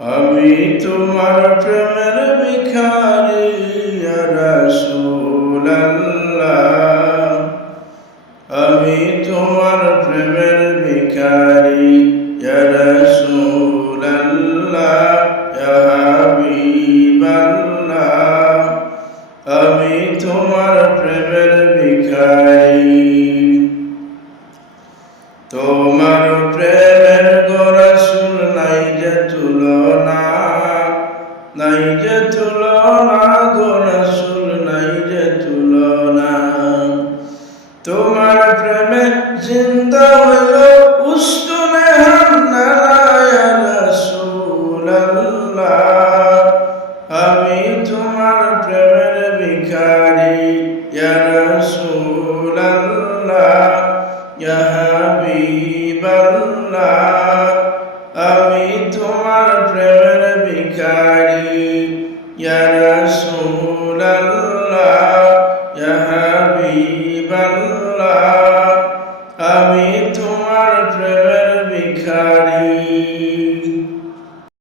আমি তোমার প্রেমের ভিখারি ইয়া রাসূলুল্লাহ, আমি তোমার প্রেমের ভিখারি ইয়া রাসূলুল্লাহ, ইয়া হাবিবাল্লাহ, আমি তোমার প্রেমের ভিখারি। তোমার প্রেমের গো রাসূল নাই যে তুলনা, নাই যে তুলনা গো রাসূল, নাই যে তুলনা। তোমার প্রেমে জিন্দা হইল উস্তুনে হান্নালা ইয়া রাসূলুল্লাহ, আমি তোমার প্রেমের ভিখারি ইয়া রাসূলুল্লাহ, ইয়া হাবিবাল্লাহ, আমি তোমার প্রেমের ভিখারি ইয়া রাসূলুল্লাহ, ইয়া হাবিবাল্লাহ, আমি তোমার প্রেমের ভিখারি।